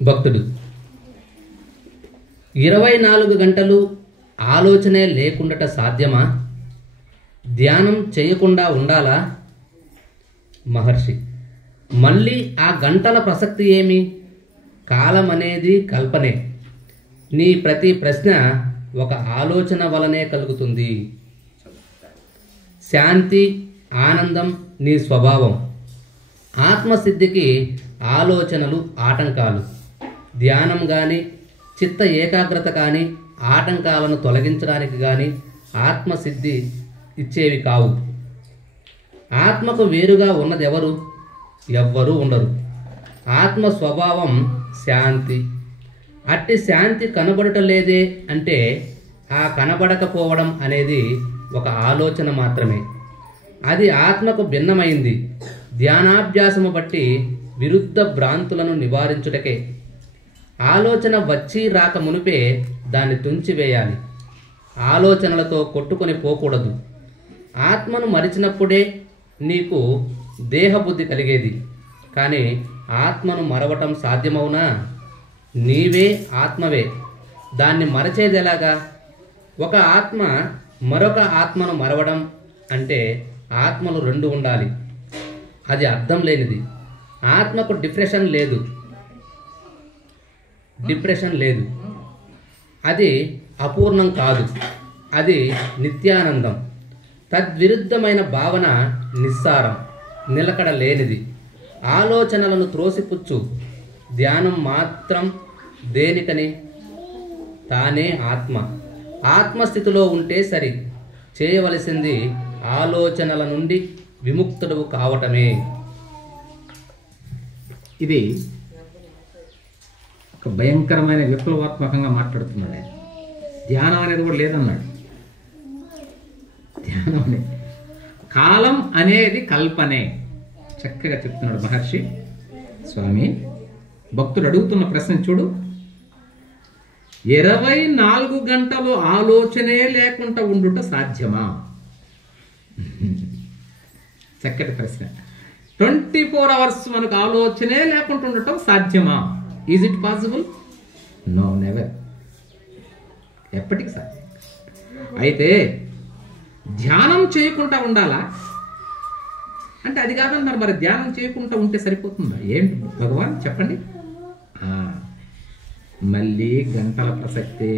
భక్తుడు 24 గంటలు ఆలోచనే లేకుండట సాధ్యమా? ధ్యానం చేయకుండా ఉండాలా? మహర్షి: మళ్ళీ ఆ గంటల ప్రసక్తి ఏమి? కాలం అనేది కల్పనే. నీ ప్రతి ప్రశ్న ఒక ఆలోచన వలనే కలుగుతుంది. శాంతి, ఆనందం నీ స్వభావం. ఆత్మసిద్ధికి ఆలోచనలు ఆటంకాలు. ధ్యానం కానీ, చిత్త ఏకాగ్రత కానీ ఆటంకాలను తొలగించడానికి కానీ ఆత్మసిద్ధి ఇచ్చేవి కావు. ఆత్మకు వేరుగా ఉన్నదెవరు? ఎవ్వరూ ఉండరు. ఆత్మ స్వభావం శాంతి. అట్టి శాంతి కనబడటలేదే అంటే ఆ కనబడకపోవడం అనేది ఒక ఆలోచన మాత్రమే. అది ఆత్మకు భిన్నమైంది. ధ్యానాభ్యాసము బట్టి విరుద్ధ భ్రాంతులను నివారించుటకే. ఆలోచన వచ్చి రాక మునిపే దాన్ని తుంచివేయాలి. ఆలోచనలతో కొట్టుకొని పోకూడదు. ఆత్మను మరిచినప్పుడే నీకు దేహబుద్ధి కలిగేది. కానీ ఆత్మను మరవటం సాధ్యమవునా? నీవే ఆత్మవే. దాన్ని మరచేదెలాగా? ఒక ఆత్మ మరొక ఆత్మను మరవడం అంటే ఆత్మలు రెండు ఉండాలి. అది అర్థం లేనిది. ఆత్మకు డిప్రెషన్ లేదు. అది అపూర్ణం కాదు. అది నిత్యానందం. తద్విరుద్ధమైన భావన నిస్సారం, నిలకడ లేనిది. ఆలోచనలను త్రోసిపుచ్చు. ధ్యానం మాత్రం దేనికని? తానే ఆత్మ. ఆత్మస్థితిలో ఉంటే సరి. చేయవలసింది ఆలోచనల నుండి విముక్తుడు కావటమే. ఇది ఒక భయంకరమైన విప్లవాత్మకంగా మాట్లాడుతున్నాడు ఆయన. ధ్యానం అనేది కూడా లేదన్నాడు. ధ్యానం అనేది కాలం అనేది కల్పనే. చక్కగా చెప్తున్నాడు మహర్షి. స్వామి, భక్తుడు అడుగుతున్న ప్రశ్న చూడు. 24 గంటలు ఆలోచనే లేకుండా ఉండుట సాధ్యమా? చక్కటి ప్రశ్న. 24 అవర్స్ మనకు ఆలోచనే లేకుండా ఉండటం సాధ్యమా? Is it possible? No, never. ఎప్పటికీ సాధ్యం. అయితే ధ్యానం చేయకుండా ఉండాలా అంటే అది కాదన్నారు. మరి ధ్యానం చేయకుండా ఉంటే సరిపోతుందా? ఏంటి భగవాన్ చెప్పండి. మళ్ళీ గంటల ప్రసక్తే.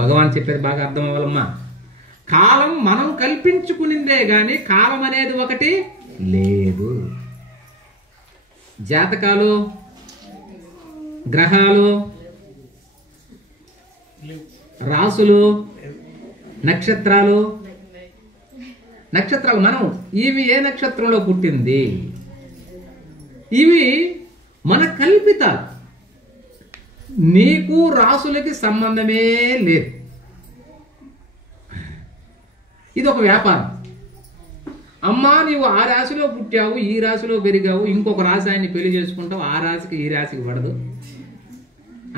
భగవాన్ చెప్పేది బాగా అర్థం అవ్వాలమ్మా. కాలం మనం కల్పించుకునిందే గాని కాలం అనేది ఒకటి లేదు. జాతకాలు, గ్రహాలు, రాసులు, నక్షత్రాలు మనం ఇవి ఏ నక్షత్రంలో పుట్టింది? ఇవి మన కల్పితాలు. నీకు రాసులకి సంబంధమే లేదు. ఇది ఒక వ్యాపారం. అమ్మా, నీవు ఆ రాశిలో పుట్టావు, ఈ రాశిలో పెరిగావు, ఇంకొక రాశి ఆయన్ని పెళ్లి చేసుకుంటావు, ఆ రాశికి ఈ రాశికి పడదు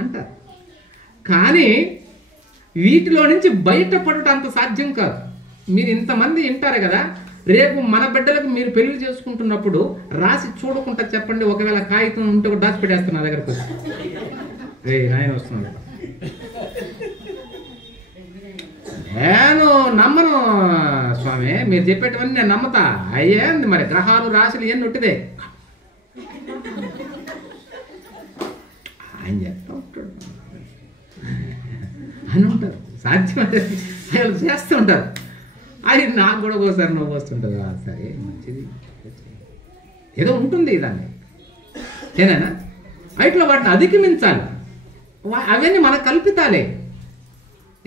అంటారు. కానీ వీటిలో నుంచి బయటపడటం అంత సాధ్యం కాదు. మీరు ఇంతమంది వింటారు కదా, రేపు మన బిడ్డలకు మీరు పెళ్లి చేసుకుంటున్నప్పుడు రాసి చూడకుండా చెప్పండి. ఒకవేళ కాగితం ఉంటే కూడా దాచిపెట్టేస్తాను నా దగ్గరకు. నాయన వస్తున్నాడు. నేను నమ్మను స్వామి, మీరు చెప్పేటవన్నీ నేను నమ్మతా. అయ్యేంది మరి గ్రహాలు, రాశులు ఏం నొట్టిదే ఆయన చెప్తా ఉంటాడు అని ఉంటారు. సాధ్యం చేస్తూ ఉంటారు. అది నాకు కూడా ఒకసారి నవ్వు వస్తుంటుంది. సరే, మంచిది, ఏదో ఉంటుంది దాన్ని ఏనైనా ఇట్లా వాటిని అధిగమించాలి. అవన్నీ మన కల్పితాలే.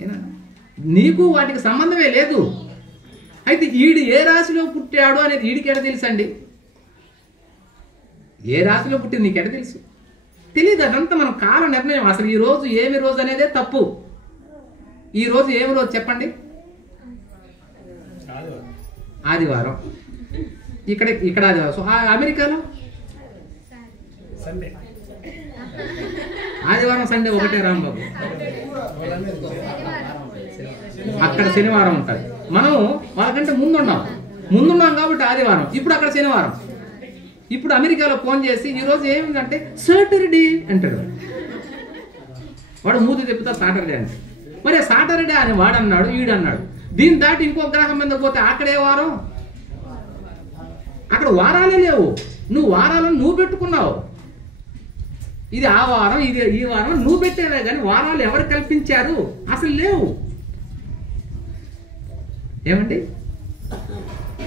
ఏనా, నీకు వాటికి సంబంధమే లేదు. అయితే ఈడు ఏ రాశిలో పుట్టాడు అనేది ఈడికి ఎడ తెలుసండి? ఏ రాశిలో పుట్టింది నీకు ఎడ తెలుసు? తెలియదు. అదంతా మనం కాల నిర్ణయం. అసలు ఈ రోజు ఏమి రోజు అనేదే తప్పు. ఈ రోజు ఏమి రోజు చెప్పండి? ఆదివారం. ఇక్కడ ఆదివారం. సో అమెరికాలో ఆదివారం, సండే ఒకటే రాంబాబు. అక్కడ శనివారం ఉంటుంది. మనం వాళ్ళకంటే ముందున్నాం కాబట్టి ఆదివారం. ఇప్పుడు అక్కడ శనివారం. ఇప్పుడు అమెరికాలో ఫోన్ చేసి ఈరోజు ఏమిటంటే సాటర్డే అంటాడు. వాడు మూతి తిప్పుతా సాటర్డే అంటే. మరి సాటర్డే అని వాడన్నాడు, ఈడన్నాడు. దీన్ని దాటి ఇంకో గ్రహం మీద పోతే అక్కడే వారం, అక్కడ వారాలే లేవు. నువ్వు వారాలను నువ్వు పెట్టుకున్నావు. ఇది ఆ వారం, ఇది ఈ వారం నువ్వు పెట్టేవే కానీ వారాలు ఎవరు కల్పించారు? అసలు లేవు. ఏమండి,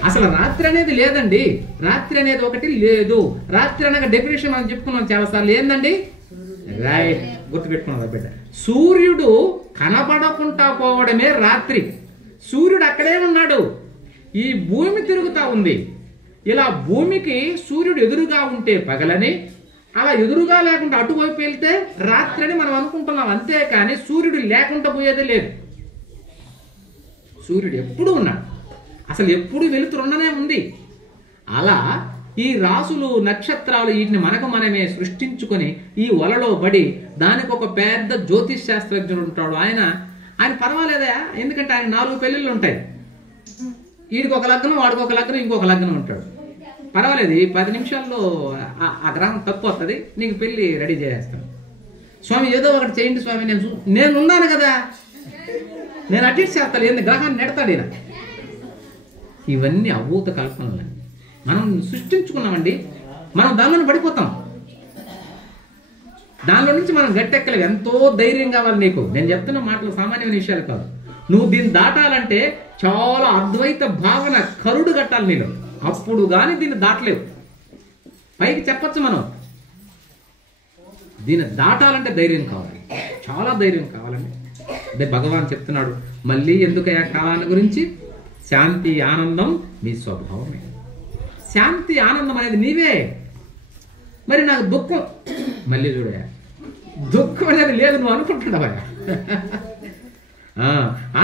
అసలు రాత్రి అనేది లేదండి. రాత్రి అనేది ఒకటి లేదు. రాత్రి అనగా డెఫినేషన్ మనం చెప్పుకున్నాం చాలాసార్లు. ఏందండి? రైట్, గుర్తుపెట్టుకున్నాం బిడ్డ. సూర్యుడు కనబడకుండా పోవడమే రాత్రి. సూర్యుడు అక్కడే ఉన్నాడు. ఈ భూమి తిరుగుతా ఉంది. ఇలా భూమికి సూర్యుడు ఎదురుగా ఉంటే పగలని, అలా ఎదురుగా లేకుండా అటువైపు వెళ్తే రాత్రి అని మనం అనుకుంటున్నాం. అంతేకాని సూర్యుడు లేకుండా పోయేదే లేదు. సూర్యుడు ఎప్పుడూ ఉన్నాడు. అసలు ఎప్పుడు వెలుతురున్ననే ఉంది. అలా ఈ రాసులు, నక్షత్రాలు వీటిని మనకు మనమే సృష్టించుకొని ఈ వలలో పడి దానికి ఒక పెద్ద జ్యోతిష్ శాస్త్రజ్ఞుడు ఉంటాడు. ఆయన పర్వాలేదా, ఎందుకంటే ఆయన 4 పెళ్ళిళ్ళు ఉంటాయి. వీడికి ఒక లగ్నం, వాడికి ఒక లగ్నం, ఇంకొక లగ్నం ఉంటాడు. పర్వాలేదు, 10 నిమిషాల్లో ఆ గ్రహం తప్పు వస్తుంది, నీకు పెళ్ళి రెడీ చేసేస్తాను. స్వామి ఏదో ఒకటి చేయండి స్వామి, నేను ఉన్నాను కదా, నేను అటు చేస్తాను, ఏంది గ్రహాన్ని నెడతాడు ఈయన. ఇవన్నీ అభూత కల్పనలు మనం సృష్టించుకున్నామండి. మనం దానిలో పడిపోతాం. దానిలో నుంచి మనం గట్టెక్కలేవు. ఎంతో ధైర్యం కావాలి నీకు. నేను చెప్తున్న మాటలు సామాన్యమైన విషయాలు కాదు. నువ్వు దీన్ని దాటాలంటే చాలా అద్వైత భావన కరుడు కట్టాలి నేను. అప్పుడు కానీ దీన్ని దాటలేవు. పైకి చెప్పచ్చు మనం, దీన్ని దాటాలంటే ధైర్యం కావాలి, చాలా ధైర్యం కావాలండి. అదే భగవాన్ చెప్తున్నాడు, మళ్ళీ ఎందుకయ్యా కాలాన్ని గురించి? శాంతి ఆనందం మీ స్వభావమే. శాంతి ఆనందం అనేది నీవే. మరి నాకు దుఃఖం, మళ్ళీ చూడయా, దుఃఖం అనేది లేదు నువ్వు అనుకుంటున్నావా?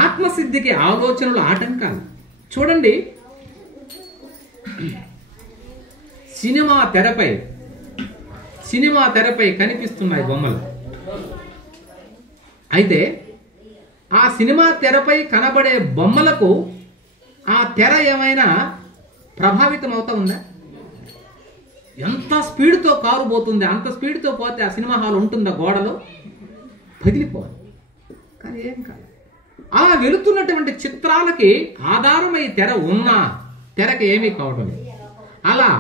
ఆత్మసిద్ధికి ఆలోచనలు ఆటంకాలు. చూడండి, సినిమా తెరపై కనిపిస్తున్నాయి బొమ్మలు. అయితే ఆ సినిమా తెరపై కనబడే బొమ్మలకు ఆ తెర ఏమైనా ప్రభావితం అవుతా ఉందా? ఎంత స్పీడ్తో కారు పోతుంది, అంత స్పీడ్తో పోతే ఆ సినిమా హాల్ ఉంటుందా? గోడలో పగిలిపోవాలి. కానీ ఏం కాదు. అలా వెళుతున్నటువంటి చిత్రాలకి ఆధారమై తెర ఉన్నా తెరకి ఏమీ కావడం లేదు. అలా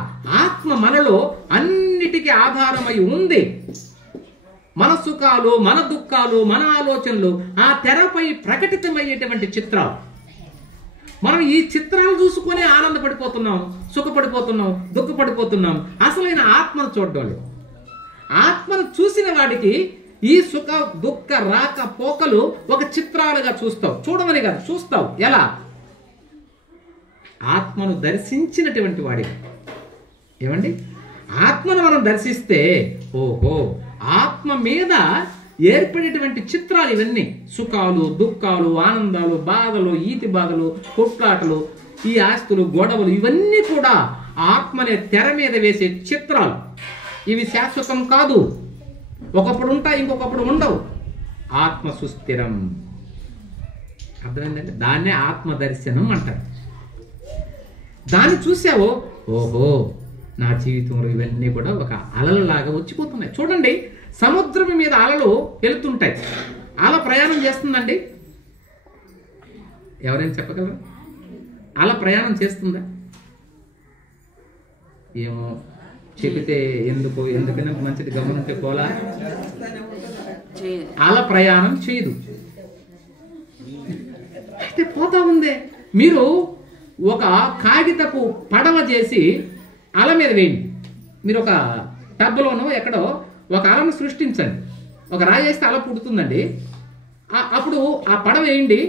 ఆత్మ మనలో అన్నిటికీ ఆధారమై ఉంది. మన సుఖాలు, మన దుఃఖాలు, మన ఆలోచనలు ఆ తెరపై ప్రకటితమయ్యేటువంటి చిత్రాలు. మనం ఈ చిత్రాలు చూసుకొని ఆనందపడిపోతున్నాం, సుఖపడిపోతున్నాం, దుఃఖపడిపోతున్నాం. అసలైన ఆత్మను చూడడం. ఆత్మను చూసిన వాడికి ఈ సుఖ దుఃఖ రాక పోకలు ఒక చిత్రాలుగా చూస్తావు. చూడమని కాదు, చూస్తావు. ఎలా? ఆత్మను దర్శించినటువంటి వాడి. ఏమండి, ఆత్మను మనం దర్శిస్తే ఓహో, ఆత్మ మీద ఏర్పడేటువంటి చిత్రాలు ఇవన్నీ. సుఖాలు, దుఃఖాలు, ఆనందాలు, బాధలు, ఈతి బాధలు, కొట్లాటలు, ఈ ఆస్తులు, గొడవలు, ఇవన్నీ కూడా ఆత్మనే తెర మీద వేసే చిత్రాలు. ఇవి శాశ్వతం కాదు. ఒకప్పుడు ఉంటాయి, ఇంకొకప్పుడు ఉండవు. ఆత్మ సుస్థిరం. అర్థమైందంటే దాన్నే ఆత్మదర్శనం అంటారు. దాన్ని చూసావో ఓహో, నా జీవితంలో ఇవన్నీ కూడా ఒక అలలలాగా వచ్చిపోతున్నాయి. చూడండి, సముద్రం మీద అలలు వెళుతుంటాయి. అల ప్రయాణం చేస్తుందండి? ఎవరైనా చెప్పగలరా? అల ప్రయాణం చేస్తుందా? ఏమో, చెబితే ఎందుకైనా మంచిది గమనించే పోలా. అల ప్రయాణం చేయదు. అయితే పోతా ఉందే. మీరు ఒక కాగితపు పడవ చేసి అల మీద వేయండి. మీరు ఒక టబ్లోనో ఎక్కడో ఒక అలను సృష్టించండి. ఒక రాయి వేస్తే అల పుడుతుందండి. అప్పుడు ఆ పడవ వేయండి.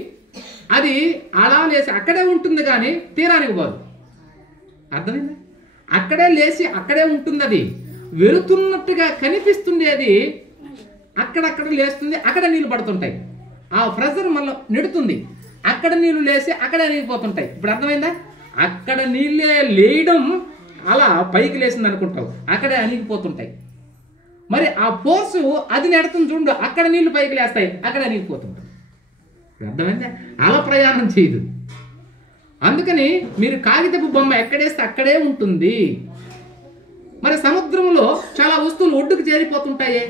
అది అలా లేసి అక్కడే ఉంటుంది కానీ తీరానికి పోదు. అర్థమైందా? అక్కడే లేచి అక్కడే ఉంటుంది. అది వెళుతున్నట్టుగా కనిపిస్తుంది. అది అక్కడక్కడ లేస్తుంది, అక్కడ నీళ్ళు పడుతుంటాయి. ఆ ప్రెజర్ మళ్ళీ నెడుతుంది. అక్కడ నీళ్లు లేసి అక్కడే అణిగిపోతుంటాయి. ఇప్పుడు అర్థమైందా? అక్కడ నీళ్ళే లేయడం అలా పైకి లేసింది అనుకుంటావు, అక్కడే అణిగిపోతుంటాయి. మరి ఆ ఫోర్సు అది నెడుతుంది చూడు, అక్కడ నీళ్లు పైకి లేస్తాయి, అక్కడ అణిగిపోతుంటాయి. అర్థమైందా? అలా ప్రయాణం చేయదు. అందుకని మీరు కాగితపు బొమ్మ ఎక్కడేస్తే అక్కడే ఉంటుంది. మరి సముద్రంలో చాలా వస్తువులు ఒడ్డుకు చేరిపోతుంటాయే,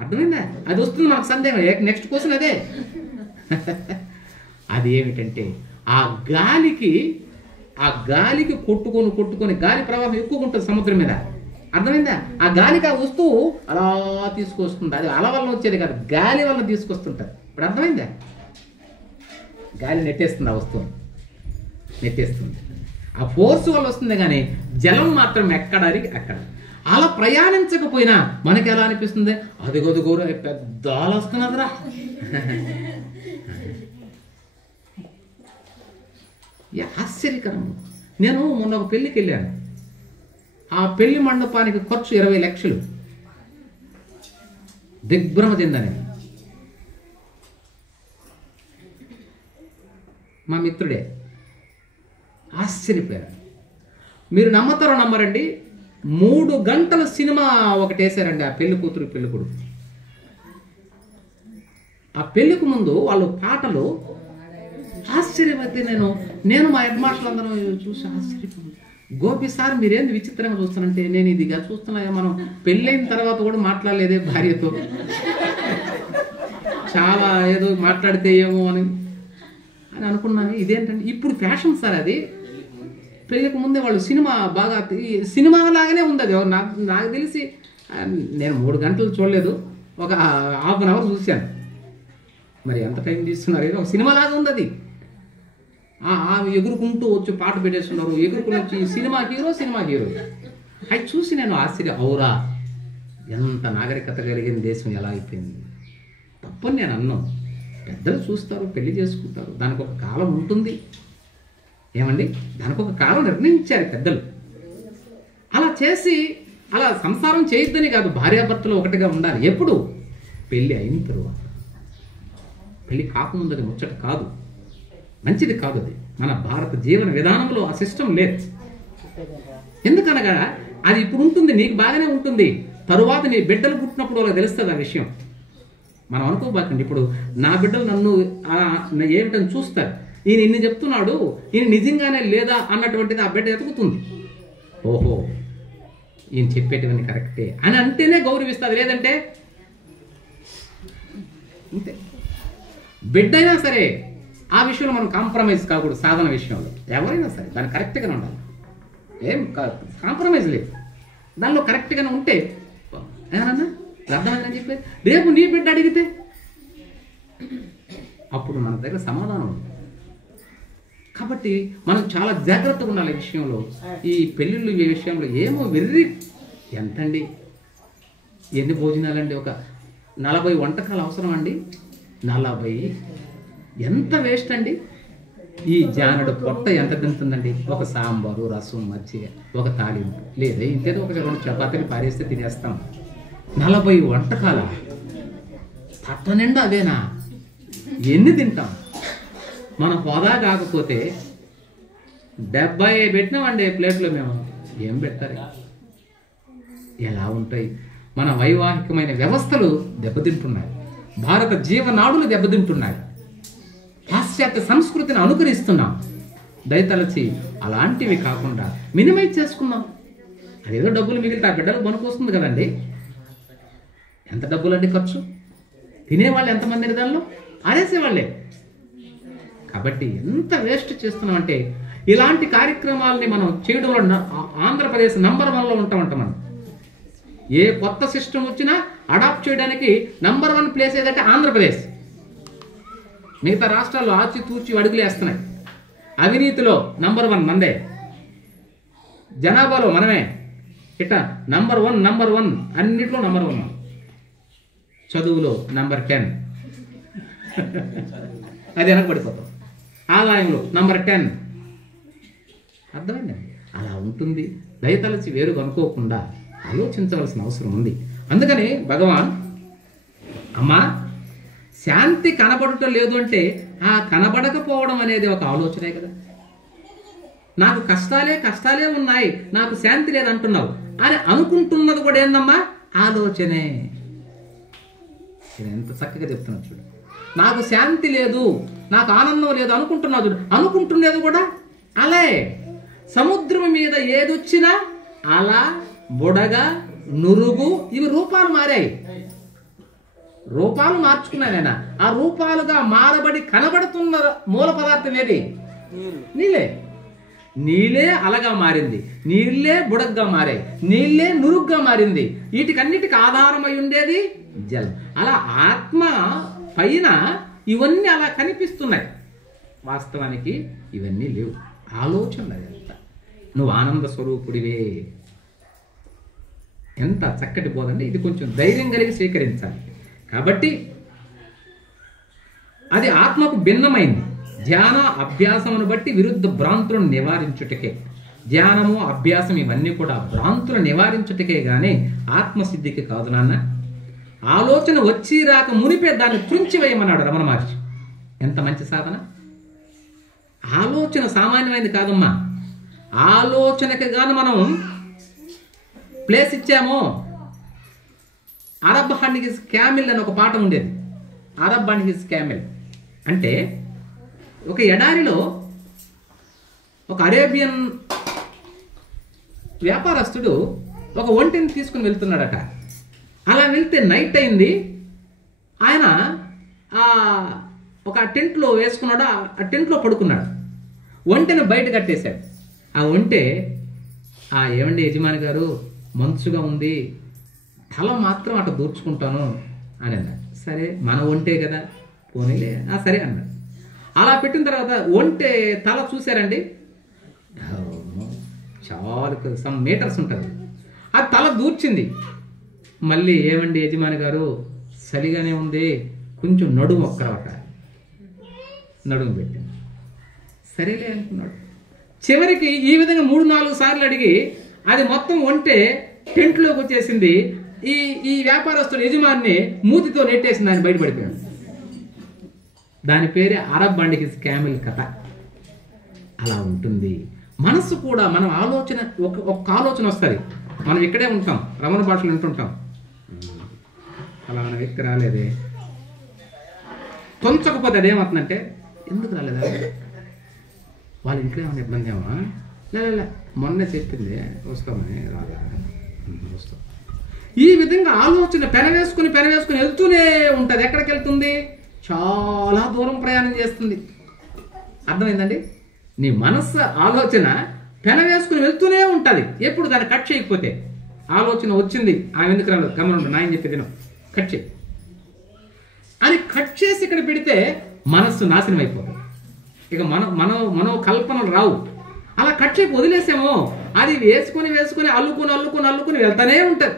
అర్థమైందా? అది వస్తుంది మనకు సందేహం. నెక్స్ట్ క్వశ్చన్ అదే. అది ఏమిటంటే ఆ గాలికి కొట్టుకొని గాలి ప్రవాహం ఎక్కువగా ఉంటుంది సముద్రం మీద, అర్థమైందా? ఆ గాలికి ఆ వస్తువు అలా తీసుకొస్తుంది. అది అల వల్ల వచ్చేది కాదు, గాలి వల్ల తీసుకొస్తుంటుంది. ఇప్పుడు అర్థమైందా? గాలి నెట్టేస్తుంది, ఆ వస్తువుని నెట్టేస్తుంది. ఆ ఫోర్స్ వల్ల వస్తుంది, కానీ జలం మాత్రం ఎక్కడానికి అక్కడ. అలా ప్రయాణించకపోయినా మనకి ఎలా అనిపిస్తుంది? అదిగోదుగోరు పెద్ద అల వస్తున్నదిరా. ఆశ్చర్యకరం. నేను మొన్న ఒక పెళ్ళికి వెళ్ళాను. ఆ పెళ్లి మండపానికి ఖర్చు 20 లక్షలు. దిగ్భ్రమ చెందని మా మిత్రుడే ఆశ్చర్యపోయారు. మీరు నమ్మతారో నమ్మరండి, 3 గంటల సినిమా ఒకటి వేశారండి ఆ పెళ్లి కూతురు పెళ్లి కొడుకు. ఆ పెళ్లికి ముందు వాళ్ళు పాటలు ఆశ్చర్యమైతే నేను మా హెడ్ మాస్టర్లు అందరం చూసి ఆశ్చర్యపోయింది. గోపి సార్ మీరేంది విచిత్రంగా చూస్తానంటే, నేను ఇదిగా చూస్తున్నా, మనం పెళ్ళైన తర్వాత కూడా మాట్లాడలేదే భార్యతో, చాలా ఏదో మాట్లాడితే ఏమో అని అనుకున్నాను. ఇదేంటంటే ఇప్పుడు ఫ్యాషన్ సార్ అది. పెళ్ళికి ముందే వాళ్ళు సినిమా బాగా సినిమా లాగానే ఉంది అది. నాకు తెలిసి నేను 3 గంటలు చూడలేదు, ఒక ½ అన్ అవర్ చూశాను. మరి ఎంత టైం తీస్తున్నారు? ఒక సినిమా లాగా ఉంది అది. ఎగురుకుంటూ వచ్చి పాట పెట్టేస్తున్నారు, ఎగురుకుని వచ్చి సినిమా హీరో. అది చూసి నేను అవురా ఎంత నాగరికత కలిగిన దేశం ఎలా అయిపోయింది. తప్పని నేను అన్నాను. పెద్దలు చూస్తారు, పెళ్లి చేసుకుంటారు, దానికి ఒక కాలం ఉంటుంది. ఏమండి, దానికి ఒక కాలం నిర్ణయించారు పెద్దలు. అలా చేసి అలా సంసారం చేయొద్దని కాదు, భార్యాభర్తలు ఒకటిగా ఉండాలి. ఎప్పుడు? పెళ్ళి అయిన తరువాత. పెళ్ళి కాకముందు అది ముచ్చట కాదు, మంచిది కాదు. అది మన భారత జీవన విధానంలో ఆ సిస్టమ్ లేదు. ఎందుకనగా అది ఇప్పుడు ఉంటుంది, నీకు బాగానే ఉంటుంది, తరువాత నీ బిడ్డలు పుట్టినప్పుడు వాళ్ళకి తెలుస్తుంది ఆ విషయం. మనం అనుకోబాకండి. ఇప్పుడు నా బిడ్డలు నన్ను ఏమిటని చూస్తారు, ఈయన ఇన్ని చెప్తున్నాడు, ఈయన నిజంగానే లేదా అన్నటువంటిది ఆ బిడ్డ ఎతుకుతుంది. ఓహో ఈయన చెప్పేటివన్నీ కరెక్టే అని అంటేనే గౌరవిస్తుంది, లేదంటే అంతే. బిడ్డ అయినా సరే ఆ విషయంలో మనం కాంప్రమైజ్ కాకూడదు. సాధన విషయంలో ఎవరైనా సరే దాన్ని కరెక్ట్గానే ఉండాలి, ఏం కాంప్రమైజ్ లేదు. దానిలో కరెక్ట్గానే ఉంటే ఏమన్నా అర్థమైందని చెప్పేది. రేపు నీ బిడ్డ అడిగితే అప్పుడు మన దగ్గర సమాధానం ఉంది. కాబట్టి మనం చాలా జాగ్రత్తగా ఉండాలి ఈ విషయంలో. ఈ పెళ్ళిళ్ళు ఈ విషయంలో ఏమో వెర్రి ఎంతండి, ఎన్ని భోజనాలండి? ఒక 40 వంటకాలు అవసరం అండి. 40 ఎంత వేస్ట్ అండి. ఈ జానడు పొట్ట ఎంత తింటుందండి? ఒక సాంబారు, రసం, మజ్జిగ, ఒక తాలింపు, లేదా ఇంతేదో ఒక 2 చపాతీలు పారేస్తే తినేస్తాం. 40 వంటకాల పట్ట నిండా అదేనా? ఎన్ని తింటాం? మన హోదా కాకపోతే 70 పెట్టినామండి ప్లేట్లో. మేము ఏం పెట్టాలి? ఎలా ఉంటాయి? మన వైవాహికమైన వ్యవస్థలు దెబ్బతింటున్నాయి, భారత జీవనాడులు దెబ్బతింటున్నాయి, పాశ్చాత్య సంస్కృతిని అనుకరిస్తున్నాం. దయతలచి అలాంటివి కాకుండా మినిమైజ్ చేసుకున్నాం. అదేదో డబ్బులు మిగిలితే ఆ బిడ్డలకు పనికొస్తుంది కదండి. ఎంత డబ్బులండి ఖర్చు? తినేవాళ్ళు ఎంతమంది దానిలో? ఆరేసేవాళ్ళే. కాబట్టి ఎంత వేస్ట్ చేస్తున్నామంటే ఇలాంటి కార్యక్రమాలని మనం చేయడంలో ఆంధ్రప్రదేశ్ నంబర్ 1లో ఉంటామంట. మనం ఏ కొత్త సిస్టమ్ వచ్చినా అడాప్ట్ చేయడానికి నంబర్ 1 ప్లేస్ ఏదంటే ఆంధ్రప్రదేశ్. మిగతా రాష్ట్రాల్లో ఆచితూచి అడుగులు వేస్తున్నాయి. అవినీతిలో నంబర్ 1 మందే, జనాభాలో మనమే, ఇట్లా నంబర్ 1 అన్నిట్లో నంబర్ 1. చదువులో నంబర్ 10 అది వెనకబడిపోతాం. ఆదాయంలో నంబర్ 10. అర్థమైందండి? అలా ఉంటుంది. దయతలచి వేరుగా అనుకోకుండా ఆలోచించవలసిన అవసరం ఉంది. అందుకని భగవాన్ అమ్మా శాంతి కనబడటం లేదు అంటే ఆ కనబడకపోవడం అనేది ఒక ఆలోచనే కదా. నాకు కష్టాలే ఉన్నాయి, నాకు శాంతి లేదు అంటున్నావు అని అనుకుంటున్నది కూడా ఏందమ్మా? ఆలోచనే. ఎంత చక్కగా చెప్తున్నా చూడు. నాకు శాంతి లేదు, నాకు ఆనందం లేదు అనుకుంటున్నావు చూడు. అనుకుంటున్నది కూడా అలే. సముద్రం మీద ఏదొచ్చినా అల, బుడగ, నురుగు ఇవి రూపాలు మారాయి. రూపాలు మార్చుకున్నాయన. ఆ రూపాలుగా మారబడి కనబడుతున్న మూల పదార్థం ఏది? నీళ్ళే. నీళ్ళే అలగా మారింది, నీళ్ళే బుడగ్గా మారాయి, నీళ్ళే నురుగ్గా మారింది. వీటికన్నిటికి ఆధారమై ఉండేది జలం. అలా ఆత్మ పైన ఇవన్నీ అలా కనిపిస్తున్నాయి. వాస్తవానికి ఇవన్నీ లేవు, ఆలోచన ఎంత. నువ్వు ఆనంద స్వరూపుడివే. ఎంత చక్కటి బోధంటే ఇది కొంచెం ధైర్యం కలిగి స్వీకరించాలి. కాబట్టి అది ఆత్మకు భిన్నమైంది. ధ్యాన అభ్యాసమును బట్టి విరుద్ధ భ్రాంతులను నివారించుటకే. ధ్యానము, అభ్యాసం ఇవన్నీ కూడా భ్రాంతులను నివారించుటకే గానీ ఆత్మసిద్ధికి కాదు నాన్న. ఆలోచన వచ్చి రాక మునిపే దాన్ని త్రుంచివేయమన్నాడు రమణ మహర్షి. ఎంత మంచి సాధన! ఆలోచన సామాన్యమైనది కాదమ్మా. ఆలోచనకి గాను మనం ప్లేస్ ఇచ్చామో, అరబ్ అండ్ హిస్ క్యామిల్ అని ఒక పాట ఉండేది. అరబ్ అండ్ హిస్ క్యామిల్ అంటే ఒక ఎడారిలో ఒక అరేబియన్ వ్యాపారస్తుడు ఒక ఒంటిని తీసుకుని వెళ్తున్నాడట. అలా వెళ్తే నైట్ అయింది. ఆయన ఒక టెంట్లో వేసుకున్నాడు. ఆ టెంట్లో పడుకున్నాడు. ఒంటెను బయట కట్టేశాడు. ఆ ఒంటె, ఏమండి యజమాని గారు, మంచుగా ఉంది, తల మాత్రం అటు దూర్చుకుంటాను అని అన్నాడు. సరే, మన ఒంటే కదా, పోనీలే, సరే అన్నాడు. అలా పెట్టిన తర్వాత ఒంటె తల చూశారండి, చాలా సమ్ మీటర్స్ ఉంటుంది. ఆ తల దూర్చింది. మళ్ళీ, ఏమండి యజమాని గారు, చలిగానే ఉంది, కొంచెం నడుము ఒక్క నడుము పెట్టింది. సరేలే అనుకున్నాడు. చివరికి ఈ విధంగా 3-4 సార్లు అడిగి అది మొత్తం ఒంటే టెంట్లోకి వచ్చేసింది. ఈ వ్యాపారస్తుడు యజమాని మూతితో నెట్టేసింది, ఆయన బయటపడిపోయాడు. దాని పేరే అరబ్ అండ్ హిస్ క్యామిల్ కథ. అలా ఉంటుంది మనస్సు కూడా. మనం ఆలోచన ఒక ఆలోచన వస్తుంది, మనం ఇక్కడే ఉంటాం, రమణ భాషలు వింటుంటాం. అలా మన వ్యక్తి రాలేదే, తొంచకపోతే అదేమవుతుందంటే, ఎందుకు రాలేదా, వాళ్ళ ఇంట్లో ఏమైనా ఇబ్బంది ఏమా, లే మొన్న చెప్పింది వస్తామని రాలే, వస్తాం. ఈ విధంగా ఆలోచన పెనవేసుకుని వెళ్తూనే ఉంటుంది. ఎక్కడికి వెళ్తుంది? చాలా దూరం ప్రయాణం చేస్తుంది. అర్థమైందండి? నీ మనస్సు ఆలోచన పెనవేసుకుని వెళ్తూనే ఉంటుంది. ఎప్పుడు దాన్ని కట్ చేయకపోతే, ఆలోచన వచ్చింది, ఆమె ఎందుకు రాలేదు, గమనం నాయన చెప్పేది కట్ చేయి అని కట్ చేసి ఇక్కడ పెడితే మనస్సు నాశనం అయిపోతుంది. ఇక మనో కల్పనలు రావు. అలా కట్ చేసి వదిలేసామో అది వేసుకుని అల్లుకుని వెళ్తానే ఉంటుంది.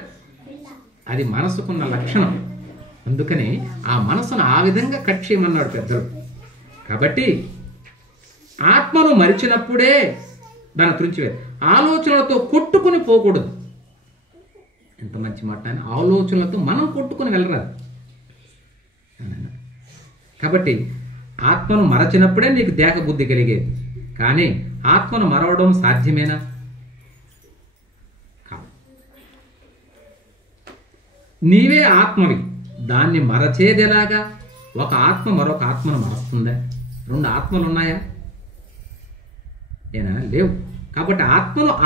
అది మనసుకున్న లక్షణం. అందుకని ఆ మనసును ఆ విధంగా కట్ చేయమన్నాడు పెద్దలు. కాబట్టి ఆత్మను మరిచినప్పుడే దాన్ని త్రుంచివేది. ఆలోచనలతో కొట్టుకుని పోకూడదు. ఎంత మంచి మాట! అని ఆలోచనలతో మనం కొట్టుకుని వెళ్ళరాదు. కాబట్టి ఆత్మను మరచినప్పుడే నీకు దేహ బుద్ధి కలిగేది. కానీ ఆత్మను మరవడం సాధ్యమేనా? నీవే ఆత్మవి, దాన్ని మరచేది ఎలాగా? ఒక ఆత్మ మరొక ఆత్మను మరస్తుందా? 2 ఆత్మలు ఉన్నాయా? ఏనా? లేవు. కాబట్టి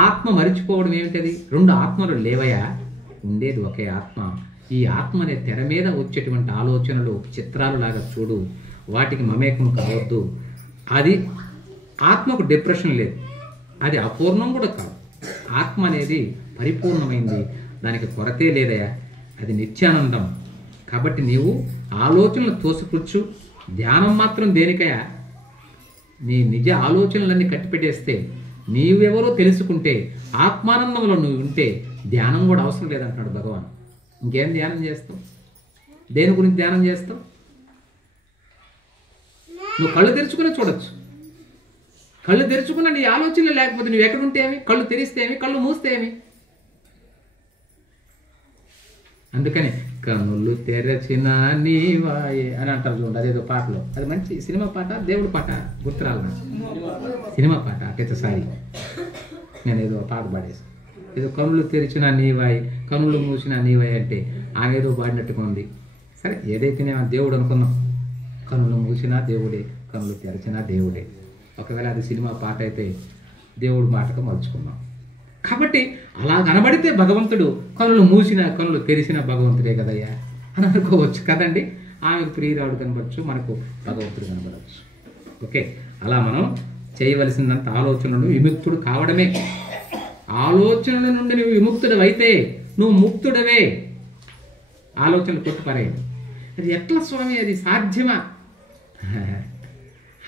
ఆత్మ మరిచిపోవడం ఏమిటది? 2 ఆత్మలు లేవయా? ఉండేది ఒకే ఆత్మ. ఈ ఆత్మ అనే తెర మీద వచ్చేటువంటి ఆలోచనలు చిత్రాలు లాగా చూడు, వాటికి మమేకం కావద్దు. అది ఆత్మకు డిప్రెషన్ లేదు, అది అపూర్ణం కూడా కాదు. ఆత్మ అనేది పరిపూర్ణమైంది, దానికి కొరతే లేదయా, అది నిత్యానందం. కాబట్టి నీవు ఆలోచనలు తోసిపుచ్చు. ధ్యానం మాత్రం దేనికయా? నీ నిజ ఆలోచనలన్నీ కట్టిపెట్టేస్తే, నీవెవరో తెలుసుకుంటే, ఆత్మానందంలో నువ్వు ఉంటే ధ్యానం కూడా అవసరం లేదంటాడు భగవాన్. ఇంకేం ధ్యానం చేస్తావు? దేని గురించి ధ్యానం చేస్తావు? నువ్వు కళ్ళు తెరుచుకునే చూడొచ్చు. కళ్ళు తెరుచుకున్న నీ ఆలోచనలు లేకపోతే నువ్వు ఎక్కడుంటేమి? కళ్ళు తెరిస్తేమి, కళ్ళు మూస్తేమి? అందుకని కన్నులు తెరచిన నీవాయే అని అంటారు చూడండి, అదేదో పాటలో. అది మంచి సినిమా పాట, దేవుడి పాట గుర్తురాలి, సినిమా పాట. అటైతే సారీ, నేను ఏదో పాట పాడేసి, ఏదో కన్నులు తెరిచిన నీవాయి, కన్నులు మూసిన నీవాయి అంటే ఆమె ఏదో పాడినట్టుగా ఉంది. సరే, ఏదైతేనే దేవుడు అనుకుందాం. కన్నులు మూసినా దేవుడే, కన్నులు తెరిచినా దేవుడే. ఒకవేళ అది సినిమా పాట అయితే దేవుడి మాటకు మలుచుకున్నాం. కాబట్టి అలా కనబడితే భగవంతుడు కనులు మూసిన కనులు తెరిసిన భగవంతుడే కదయ్యా అని అనుకోవచ్చు కదండి. ఆమెకు ప్రియురాడు కనబడచ్చు, మనకు భగవంతుడు కనబడవచ్చు. ఓకే, అలా మనం చేయవలసినంత ఆలోచనలు విముక్తుడు కావడమే. ఆలోచనల నుండి నువ్వు విముక్తుడవైతే నువ్వు ముక్తుడవే. ఆలోచనలు కొట్టుపారేయండి. అది ఎట్లా స్వామి, అది సాధ్యమా?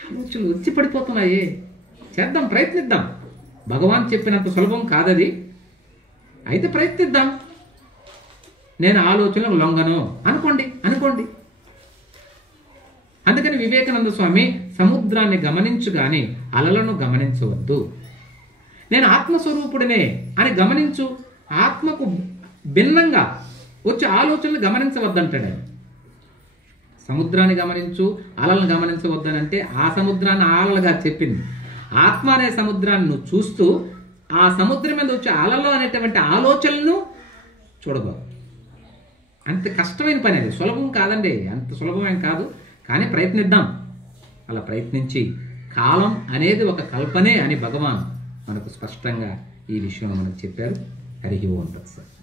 ఆలోచనలు వచ్చి పడిపోతున్నాయే. చేద్దాం, ప్రయత్నిద్దాం. భగవాన్ చెప్పినంత సులభం కాదది, అయితే ప్రయత్నిద్దాం. నేను ఆలోచనలకు లొంగను అనుకోండి. అందుకని వివేకానంద స్వామి సముద్రాన్ని గమనించు గాని అలలను గమనించవద్దు. నేను ఆత్మస్వరూపుడినే అని గమనించు, ఆత్మకు భిన్నంగా వచ్చే ఆలోచనలు గమనించవద్దంటాడు ఆయన. సముద్రాన్ని గమనించు, అలలను గమనించవద్దనంటే ఆ సముద్రాన్ని అలలుగా చెప్పింది. ఆత్మ అనే సముద్రాన్ని నువ్వు చూస్తూ ఆ సముద్రం మీద వచ్చే అలలు అనేటువంటి ఆలోచనలను చూడబావు. అంత కష్టమైన పని అది, సులభం కాదండి, అంత సులభమేం కాదు. కానీ ప్రయత్నిద్దాం. అలా ప్రయత్నించి కాలం అనేది ఒక కల్పనే అని భగవాన్ మనకు స్పష్టంగా ఈ విషయంలో మనకు చెప్పారు. హరి ఓం తత్సత్.